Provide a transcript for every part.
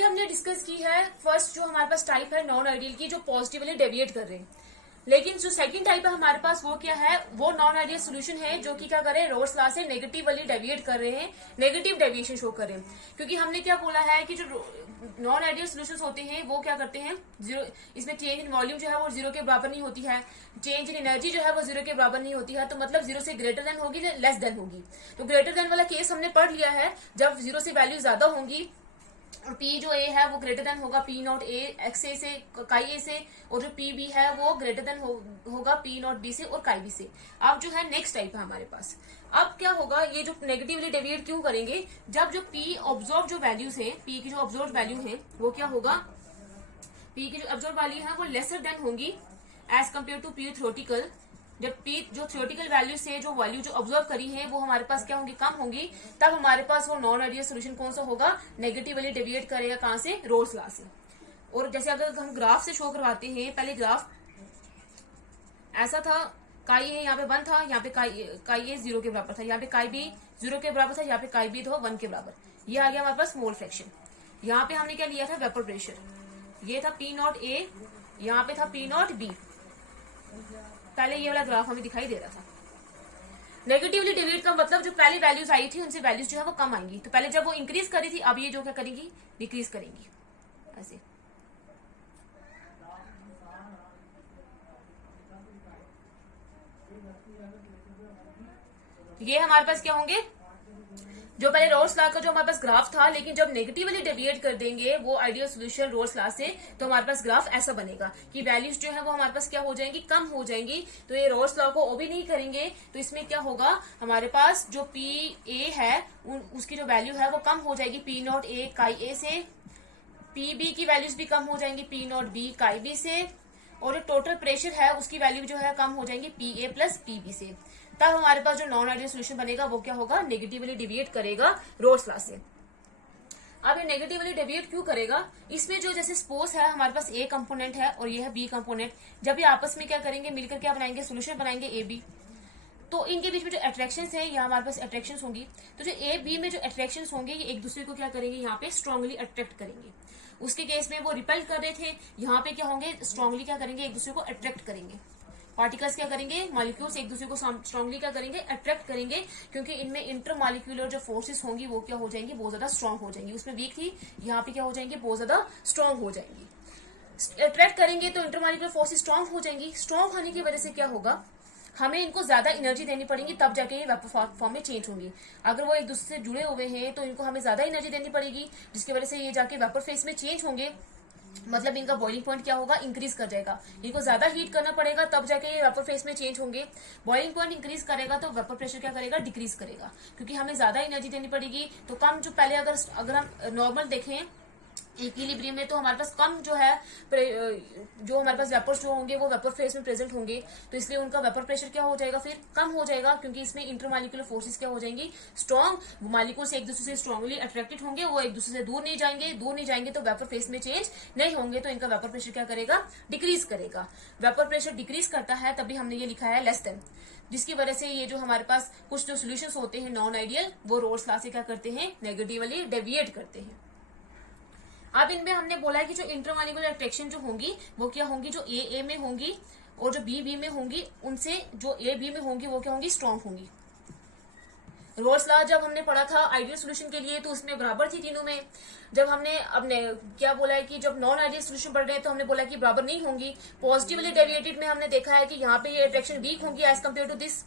अभी हमने डिस्कस की है फर्स्ट जो हमारे पास टाइप है नॉन आइडियल की, जो पॉजिटिवली डेविएट कर रहे हैं। लेकिन जो सेकंड टाइप है हमारे पास वो क्या है, वो नॉन आइडियल सोल्यूशन है जो कि क्या कर रहे हैं, रोल्स लॉ से नेगेटिवली डेविएट कर रहे हैं, नेगेटिव डेविएशन शो कर रहे हैं। क्योंकि हमने क्या बोला है कि जो नॉन आइडियल सोल्यूशंस होते हैं वो क्या करते हैं, जीरो, इसमें चेंज इन वॉल्यूम जो है वो जीरो के बराबर नहीं होती है, चेंज इन एनर्जी जो है वो जीरो के बराबर नहीं होती है, तो मतलब जीरो से ग्रेटर देन होगी, लेस देन होगी। तो ग्रेटर देन वाला केस हमने पढ़ लिया है, जब जीरो से वैल्यू ज्यादा होंगी और पी जो ए है वो ग्रेटर देन होगा पी नॉट ए एक्स ए से, काई ए से, और जो पी बी है वो ग्रेटर देन होगा पी नॉट बी से और काई बी से। अब जो है नेक्स्ट टाइप है हमारे पास। अब क्या होगा, ये जो नेगेटिवली डेविएट क्यों करेंगे, जब जो पी ऑब्जर्व जो वैल्यूज है, पी की जो ऑब्जर्व वैल्यू है वो क्या होगा, पी की जो ऑब्जर्व वैल्यू है वो लेसर देन होंगी as compare to P theoretical. जब पी जो थ्योरेटिकल वैल्यू से जो वैल्यू जो ऑब्जर्व करी है वो हमारे पास क्या होंगी, कम होंगी, तब हमारे पास वो नॉन आइडियल सोल्यूशन कौन सा होगा, नेगेटिवली डेविएट करेगा कहां से, रोल्स लॉ से। और जैसे अगर हम ग्राफ से शो करवाते हैं, पहले ग्राफ ऐसा था, काई ए यहाँ पे 1 था, यहाँ पे काई ए 0 के बराबर था, यहाँ पे काई बी 0 के बराबर था, यहाँ पे काई बी था 1 के बराबर। ये आ गया हमारे पास मोल फ्रैक्शन। यहाँ पे हमने क्या लिया था, वेपर प्रेशर, ये था पी नॉट ए, यहाँ पे था पी नॉट बी। पहले ये वाला ग्राफ हमें दिखाई दे रहा था। नेगेटिवली डेविएट का मतलब जो पहले वैल्यूज आई थी उनसे वैल्यूज जो है वो कम आएंगी, तो पहले जब वो इंक्रीज कर रही थी, अब ये जो क्या करेंगी, डिक्रीज करेंगी ऐसे। ये हमारे पास क्या होंगे, जो पहले रोल्स लॉ का जो हमारे पास ग्राफ था, लेकिन जब नेगेटिवली डेविएट कर देंगे वो आइडियल सोल्यूशन रोल्स लॉ से, तो हमारे पास ग्राफ ऐसा बनेगा कि वैल्यूज जो है वो हमारे पास क्या हो जाएंगी, कम हो जाएंगी। तो ये रोल्स लॉ को ओबे नहीं करेंगे, तो इसमें क्या होगा, हमारे पास जो पी ए है उसकी जो वैल्यू है वो कम हो जाएगी पी नॉट ए काई ए से, पी बी की वैल्यूज भी कम हो जाएंगी पी नॉट बी काई बी से, और जो टोटल प्रेशर है उसकी वैल्यू जो है कम हो जाएंगी P A plus P B से। तब हमारे पास जो नॉन आइडियल सोल्यूशन बनेगा वो क्या होगा, नेगेटिवली डेविएट करेगा रोल्स लॉ से। अब ये नेगेटिवली डेविएट क्यों करेगा, इसमें जो जैसे सपोज है हमारे पास ए कंपोनेंट है और ये है बी कंपोनेंट, जब ये आपस में क्या करेंगे, मिलकर क्या बनाएंगे, सोल्यूशन बनाएंगे ए बी, तो इनके बीच में जो अट्रैक्शन है, यहाँ हमारे पास अट्रैक्शन होंगी, तो जो ए बी में जो अट्रैक्शन होंगे ये एक दूसरे को क्या करेंगे, यहाँ पे स्ट्रांगली अट्रैक्ट करेंगे। उसके केस में वो रिपेल कर रहे थे, यहाँ पे क्या होंगे, स्ट्रांगली क्या करेंगे, एक दूसरे को अट्रैक्ट करेंगे। पार्टिकल्स क्या करेंगे, मॉलिक्यूल्स एक दूसरे को स्ट्रांगली क्या करेंगे, अट्रैक्ट करेंगे, क्योंकि इनमें इंटर मॉलिक्यूलर जो फोर्सेस होंगी वो क्या हो जाएंगी, बहुत ज्यादा स्ट्रांग हो जाएंगी। उसमें वीक थी, यहाँ पे क्या हो जाएंगे, बहुत ज्यादा स्ट्रांग हो जाएंगी। अट्रैक्ट करेंगे तो इंटर मॉलिक्यूलर फोर्सेस स्ट्रांग हो जाएंगी। स्ट्रांग होने की वजह से क्या होगा, हमें इनको ज्यादा एनर्जी देनी पड़ेगी, तब जाके ये वेपर फॉर्म में चेंज होंगी। अगर वो एक दूसरे से जुड़े हुए हैं तो इनको हमें ज्यादा एनर्जी देनी पड़ेगी, जिसकी वजह से ये जाके वेपर फेज में चेंज होंगे, मतलब इनका बॉइलिंग पॉइंट क्या होगा, इंक्रीज कर जाएगा। इनको ज्यादा हीट करना पड़ेगा तब जाके ये वेपर फेज में चेंज होंगे। बॉइलिंग पॉइंट इंक्रीज करेगा तो वेपर प्रेशर क्या करेगा, डिक्रीज करेगा, क्योंकि हमें ज्यादा एनर्जी देनी पड़ेगी। तो कम जो पहले अगर हम नॉर्मल देखें इक्विलिब्रियम में, तो हमारे पास कम जो है, जो हमारे पास वेपर्स जो होंगे वो वेपर फेज में प्रेजेंट होंगे, तो इसलिए उनका वेपर प्रेशर क्या हो जाएगा, फिर कम हो जाएगा, क्योंकि इसमें इंटरमॉलिक्यूलर फोर्सेस क्या हो जाएंगी, स्ट्रॉन्ग मॉलिक्यूल से एक दूसरे से स्ट्रांगली अट्रैक्टेड होंगे, वो एक दूसरे से दूर नहीं जाएंगे तो वेपर फेज में चेंज नहीं होंगे, तो इनका वेपर प्रेशर क्या करेगा, डिक्रीज करेगा। वेपर प्रेशर डिक्रीज करता है, तभी हमने ये लिखा है लेस देन, जिसकी वजह से ये जो हमारे पास कुछ जो सोल्यूशंस होते हैं नॉन आइडियल, वो रोल्स लॉ से क्या करते हैं, नेगेटिवली डेविएट करते हैं। अब इनमें हमने बोला है कि जो इंटरमॉलिक्यूलर अट्रैक्शन जो होंगी वो क्या होंगी, जो ए में होंगी और जो बी में होंगी, उनसे जो ए बी में होंगी वो क्या होंगी, स्ट्रांग होंगी। रोल्स लॉ जब हमने पढ़ा था आइडियल सोल्यूशन के लिए तो उसमें बराबर थी तीनों में। जब हमने अपने क्या बोला है कि जब नॉन आइडियल सोल्यूशन पढ़ रहे हैं तो हमने बोला कि बराबर नहीं होंगी। पॉजिटिवली डेविएटेड में हमने देखा है कि यहाँ पे ये अट्रैक्शन वीक होंगी एज कम्पेयर टू दिस।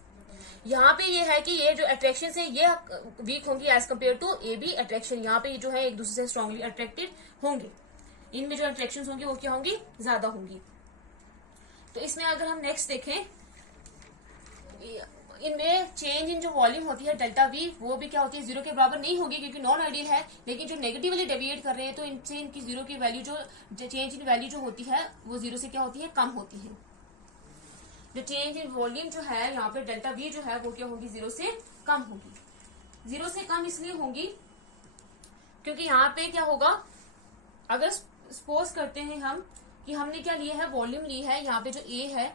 यहाँ पे ये है कि ये जो अट्रैक्शन है ये वीक होंगी as compare to A B attraction. यहाँ पे जो है एक दूसरे से स्ट्रांगली अट्रैक्टेड होंगे, इनमें जो अट्रैक्शन होंगी वो क्या होंगी, ज्यादा होंगी। तो इसमें अगर हम नेक्स्ट देखें, इनमें चेंज इन जो वॉल्यूम होती है डेल्टा वी, वो भी क्या होती है, जीरो के बराबर नहीं होगी क्योंकि नॉन आइडियल है। लेकिन जो नेगेटिवली डेविएट कर रहे हैं तो इनसे इनकी जीरो की वैल्यू जो चेंज इन वैल्यू जो होती है वो जीरो से क्या होती है, कम होती है। जो चेंज इन वॉल्यूम जो है यहाँ पे डेल्टा वी जो है वो क्या होगी, जीरो से कम होगी। जीरो से कम इसलिए होगी क्योंकि यहाँ पे क्या होगा, अगर सपोज करते हैं हम कि हमने क्या लिया है, वॉल्यूम ली है, यहाँ पे जो ए है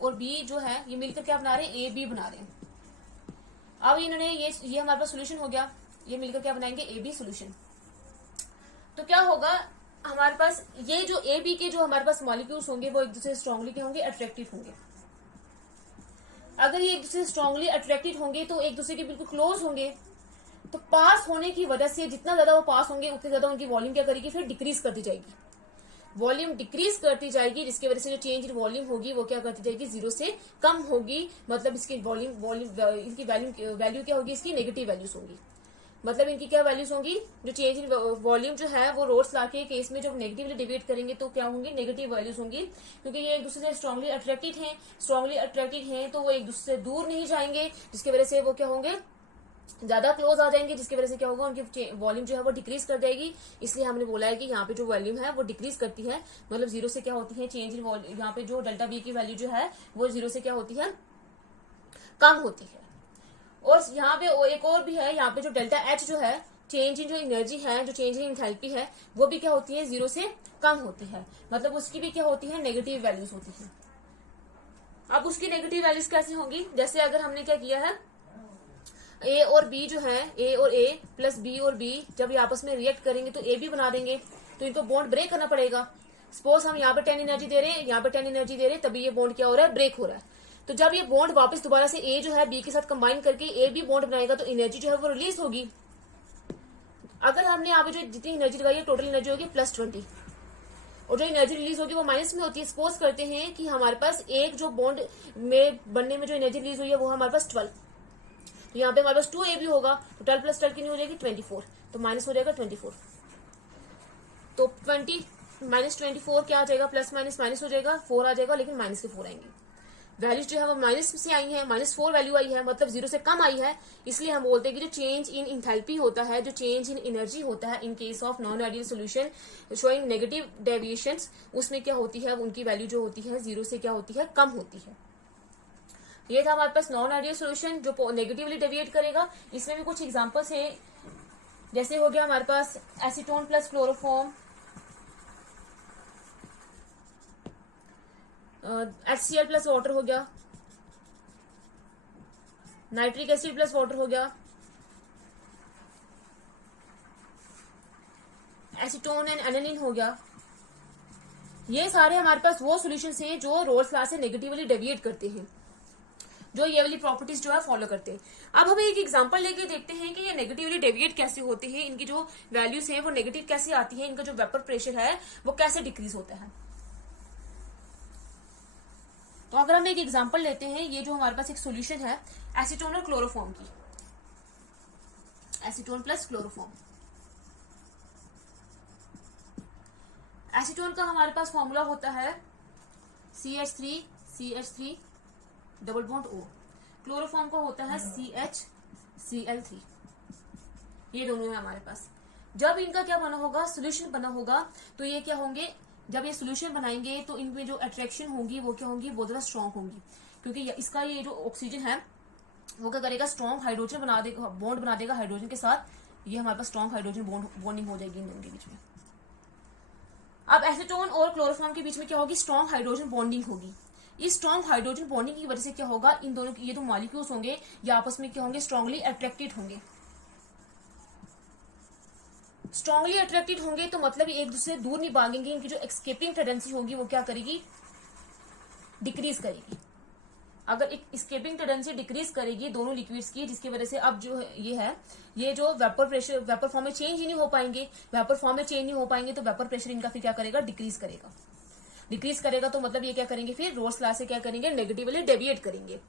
और बी जो है ये मिलकर क्या बना रहे हैं, ए बी बना रहे हैं। अब इन्होंने ये हमारे पास सोल्यूशन हो गया, ये मिलकर क्या बनाएंगे, ए बी सोल्यूशन। तो क्या होगा हमारे पास, ये जो ए बी के जो हमारे पास मॉलिक्यूल्स होंगे वो एक दूसरे से स्ट्रांगली क्या होंगे, अट्रैक्टेड होंगे। अगर ये एक दूसरे से स्ट्रांगली अट्रैक्टेड होंगे तो एक दूसरे के बिल्कुल क्लोज होंगे, तो पास होने की वजह से जितना ज्यादा वो पास होंगे उतनी ज्यादा उनकी वॉल्यूम क्या करेगी, फिर डिक्रीज करती जाएगी। वॉल्यूम डिक्रीज करती जाएगी, जिसकी वजह से जो चेंज इन वॉल्यूम होगी वो क्या करती जाएगी, जीरो से कम होगी। मतलब इसकी इनकी वैल्यू क्या होगी, इसकी नेगेटिव वैल्यूज होंगी। मतलब इनकी क्या वैल्यूज होंगी, जो चेंज इन वॉल्यूम जो है वो रोड्स ला के केस में जब नेगेटिवली डिवाइड करेंगे तो क्या होंगी, नेगेटिव वैल्यूज होंगी। क्योंकि ये एक दूसरे से स्ट्रांगली अट्रैक्टेड हैं तो वो एक दूसरे से दूर नहीं जाएंगे, जिसकी वजह से वो क्या होंगे, ज्यादा क्लोज आ जाएंगे, जिसकी वजह से क्या होगा, उनकी वॉल्यूम जो है वो डिक्रीज कर जाएगी। इसलिए हमने बोला है कि यहाँ पे जो वॉल्यूम है वो डिक्रीज करती है, मतलब जीरो से क्या होती है, चेंज इन वॉल्यूम, यहाँ पे जो डेल्टा बी की वैल्यू जो है वो जीरो से क्या होती है, कम होती है। और यहाँ पे एक और भी है, यहाँ पे जो डेल्टा एच जो है, चेंज इन जो एनर्जी है, जो चेंज इन इंथैल्पी है, वो भी क्या होती है, जीरो से कम होती है। मतलब उसकी भी क्या होती है, नेगेटिव वैल्यूज होती है। अब उसकी नेगेटिव वैल्यूज कैसे होंगी, जैसे अगर हमने क्या किया है, ए और बी जो है, ए और ए प्लस बी और बी जब ये आपस में रिएक्ट करेंगे तो ए बी बना देंगे, तो इनको बॉन्ड ब्रेक करना पड़ेगा। सपोज हम यहाँ पे 10 एनर्जी दे रहे हैं, यहाँ पे 10 एनर्जी दे रहे हैं, तभी ये बॉन्ड क्या हो रहा है, ब्रेक हो रहा है। तो जब ये बॉन्ड वापस दोबारा से ए जो है बी के साथ कंबाइन करके ए बी बॉन्ड बनाएगा तो एनर्जी जो है वो रिलीज होगी। अगर हमने यहाँ पे जो जितनी एनर्जी लगाई है टोटल एनर्जी होगी +20, और जो एनर्जी रिलीज होगी वो माइनस में होती है। सपोज करते हैं कि हमारे पास एक जो बॉन्ड में बनने में जो एनर्जी रिलीज हुई है वो हमारे पास 12, तो यहाँ पे हमारे पास 2 ए भी होगा, तो 12 + 12 कितनी हो जाएगी, 24, तो माइनस हो जाएगा 24। तो 20 - 24 क्या आ जाएगा, प्लस माइनस माइनस हो जाएगा, 4 आ जाएगा, लेकिन माइनस के 4 आएंगे। वैल्यूज जो है वो माइनस से आई है, -4 वैल्यू आई है, मतलब जीरो से कम आई है। इसलिए हम बोलते हैं कि जो चेंज इन इंथैल्पी होता है, जो चेंज इन एनर्जी होता है in case of non ideal solution showing negative deviations, उसमें क्या होती है, उनकी वैल्यू जो होती है जीरो से क्या होती है, कम होती है। ये था हमारे पास नॉन आइडियल सोल्यूशन जो नेगेटिवली डेविएट करेगा। इसमें भी कुछ एग्जांपल्स हैं, जैसे हो गया हमारे पास acetone plus chloroform, HCl plus water हो गया, नाइट्रिक एसिड प्लस वाटर हो गया, एसीटोन एंड एनालिन हो गया। ये सारे हमारे पास वो सॉल्यूशंस हैं जो रोल्स लॉ से नेगेटिवली डेविएट करते हैं, जो ये वाली प्रॉपर्टीज जो है फॉलो करते हैं। अब हम एक एग्जांपल लेके देखते हैं कि ये नेगेटिवली डेविएट कैसे होते हैं, इनकी जो वैल्यूज हैं वो नेगेटिव कैसे आती है, इनका जो वेपर प्रेशर है वो कैसे डिक्रीज होता है। तो अगर हम एक एग्जांपल लेते हैं, ये जो हमारे पास एक सॉल्यूशन है एसीटोन और क्लोरोफॉर्म की, एसीटोन प्लस क्लोरोफॉर्म। एसीटोन का हमारे पास फॉर्मूला होता है CH3 double bond O। Chloroform का होता है CHCl3। ये दोनों है हमारे पास। जब इनका क्या बना होगा, सोल्यूशन बना होगा, तो ये क्या होंगे, जब ये सोल्यूशन बनाएंगे तो इनमें जो अट्रैक्शन होगी वो क्या होंगी, बहुत ज्यादा स्ट्रॉन्ग होंगी। क्योंकि इसका ये जो ऑक्सीजन है वो क्या करेगा, स्ट्रॉन्ग हाइड्रोजन बना देगा, बॉन्ड बना देगा हाइड्रोजन के साथ। ये हमारे पास स्ट्रॉन्ग हाइड्रोजन बॉन्डिंग हो जाएगी इन दोनों के बीच में। अब एसीटोन और क्लोरोफॉर्म के बीच में क्या होगी, स्ट्रॉन्ग हाइड्रोजन बॉन्डिंग होगी। इस स्ट्रॉन्ग हाइड्रोजन बॉन्डिंग की वजह से क्या होगा, इन दोनों ये जो मॉलिक्यूल्स होंगे ये आपस में क्या होंगे, स्ट्रांगली अट्रैक्टेड होंगे। स्ट्रांगली अट्रैक्टेड होंगे तो मतलब एक दूसरे से दूर नहीं भागेंगे, इनकी जो एस्केपिंग टेंडेंसी होगी वो क्या करेगी, डिक्रीज करेगी। अगर एक एस्केपिंग टेंडेंसी डिक्रीज करेगी दोनों लिक्विड्स की, जिसकी वजह से अब जो ये जो वेपर फॉर्म में चेंज ही नहीं हो पाएंगे, वेपर फॉर्म में चेंज नहीं हो पाएंगे तो वेपर प्रेशर इनका फिर क्या करेगा, डिक्रीज करेगा। तो मतलब ये क्या करेंगे, फिर रोल्स लॉ से क्या करेंगे, नेगेटिवली डेविएट करेंगे।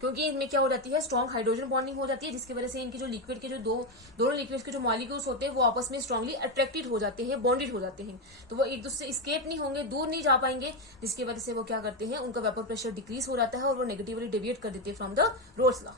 क्योंकि इनमें क्या हो जाती है, स्ट्रॉन्ग हाइड्रोजन बॉन्डिंग हो जाती है, जिसकी वजह से इनकी जो लिक्विड के जो दोनों लिक्विड्स के जो मॉलिक्यूल्स होते हैं वो आपस में स्ट्रांगली अट्रैक्टेड हो जाते हैं, बॉन्डेड हो जाते हैं। तो वो एक दूसरे से स्केप नहीं होंगे, दूर नहीं जा पाएंगे, जिसकी वजह से वो क्या करते हैं, उनका वेपर प्रेशर डिक्रीज हो जाता है और वो नेगेटिवली डेविएट कर देते हैं फ्रॉम द रोल्स लॉ।